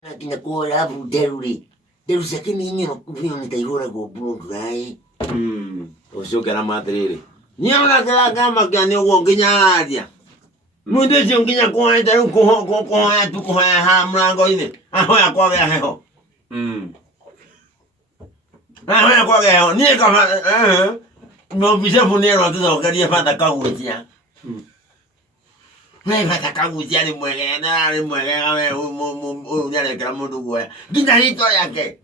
Kinya kuola abu deruri. Deru sakini inyo kupino nitaihora go blood rai. Ucio kera matiriri. Nyona kera kama kyani ugo nginya aria. Munde cio nginya kuaita riu kuhoya tukuhoya ha mlango-ini. Ahoya kwagea heho. Ahoya kwagea heho. Nie kama no bisefu nero atucokerie bata kagucia. We bata kagucia ni mwegega we uyu niarekera mundu guoya. Nginya rito yake.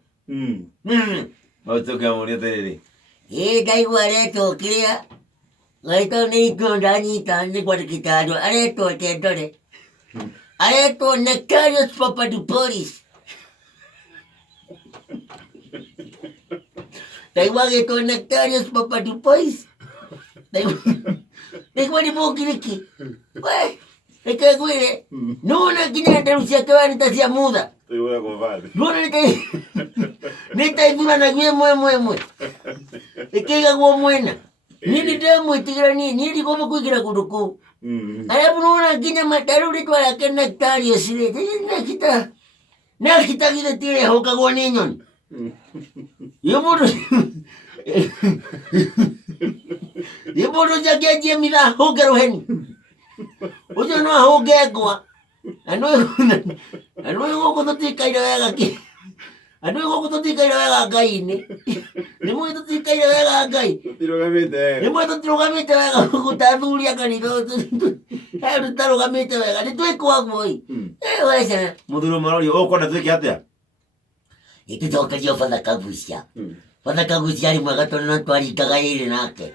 Otuke muri tiriri. Ndaigua aretwo kiria gaitwo nĩ itũ ndanyita nĩ gwandĩkĩte andũ aretwo Tendore, aretwo Nectarius Papadopoulos. Ndaigua agĩtwo Nectarius Papadopoulos. Ndaigua nĩ Mũngiriki. We reke ngwĩre nĩwona nginya nderu ciake we nĩ ta cia mutha. Nĩwona nĩ ta ithuranagia ĩmwe ĩkĩigagwo mwena. Niĩ nĩndĩramwĩtigĩra niĩ ndigomba kũingĩra kũndũ kũu. Arabu nĩwona nginya rĩu rĩtwa rĩake Nectarius rĩ Nectar githĩ ti ĩrehũkagwo nĩ nyoni. Nĩ mũndũ ũcio angĩanjia mithaa ahũnge rũheni. Ũcio no ahũnge ngwa. Na nĩũĩ gũkũ tũtikaire wega andũ gũkũ tũtikaire wega Ngai-inĩ. Nĩmũĩ tũtikaire wega Ngai. Nĩmũĩ tũtirũgamĩte wega gũta athuri a kanitha ũyũ tũtarũgamĩte wega nĩtwĩkwaguo-ĩ. Wece Mũthuri Marori ũkwenda twĩke atĩa? Nĩtũcokerio Father Kagucia. Father Kagucia arĩ mwega tondũ no twaringaga ĩrĩ nake.